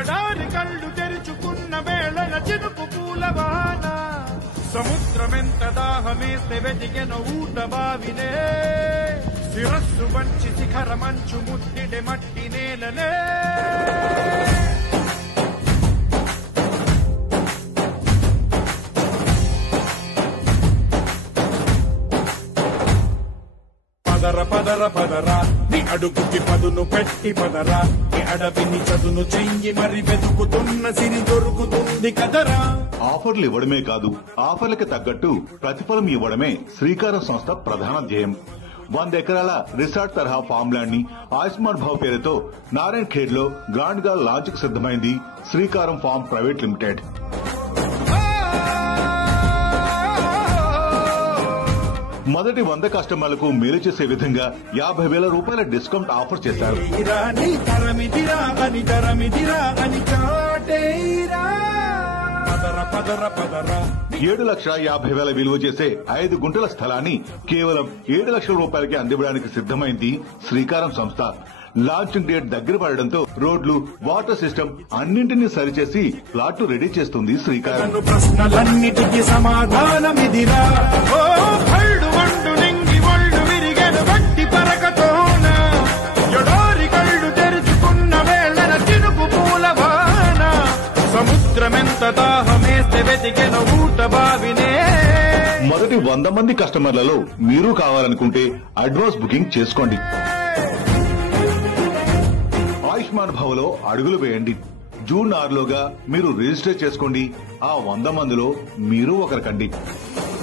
ఎడారి కళ్ళు తెరుచుకున్న వేళన చినుకు పూలవాన సముద్రమెంత దాహమేస్తే వెతికెన ఊట బావినే శిరస్సు వంచి శిఖర మంచు ముట్టిడే మట్టి నేలనే పదర పదర పదరా నీ అడుగుకి పదును పెట్టి పదరా నీ అడవిని చదును చెయ్యి మరి వెతుకుతున్న సిరి దొరుకుతుంది కదరా. ఆఫర్లు ఇవ్వడమే కాదు, ఆఫర్లకి తగ్గట్టు ప్రతిఫలం ఇవ్వడమే శ్రీకారం సంస్థ ప్రధాన ధ్యేయం. 100 ఎకరాల రిసార్ట్ తరహా ఫామ్ ల్యాండ్ ని ఆయుష్మాన్ భావ్ పేరుతో నారాయణ్ ఖేడ్ లో గ్రాండ్ గా లాంచ్ కు సిద్దమైంది శ్రీకారం ఫార్మ్ ప్రైవేట్ లిమిటెడ్. మొదటి 100 కస్టమర్లకు మేలు చేసే విధంగా 50,000 రూపాయల డిస్కౌంట్ ఆఫర్ చేశారు. 7,50,000 విలువ చేసే 5 గుంటల స్థలాన్ని కేవలం 7 లక్షల రూపాయలకి అందివ్వడానికి సిద్దమైంది శ్రీకారం సంస్థ. లాంచింగ్ డేట్ దగ్గర పడడంతో రోడ్లు, వాటర్ సిస్టమ్ అన్నింటినీ సరిచేసి ప్లాట్ రెడీ చేస్తుంది శ్రీకారం. ప్రశ్నలన్నిటికీ సమాధానమిదిరా వట్టి పరకతోన ఎడారి కళ్ళు తెరుచుకున్న వేళన చినుకు పూలవాన సముద్రమెంత దాహమేస్తే వెతికెన ఊట బావినే. మొదటి 100 మంది కస్టమర్లలో మీరు కావాలనుకుంటే అడ్వాన్స్ బుకింగ్ చేసుకోండి. ఆయుష్మాన్ భవ్ లో అడుగులు వేయండి. జూన్ 6లోగా మీరు రిజిస్టర్ చేసుకోండి. ఆ 100 మందిలో మీరు ఒకరికండి.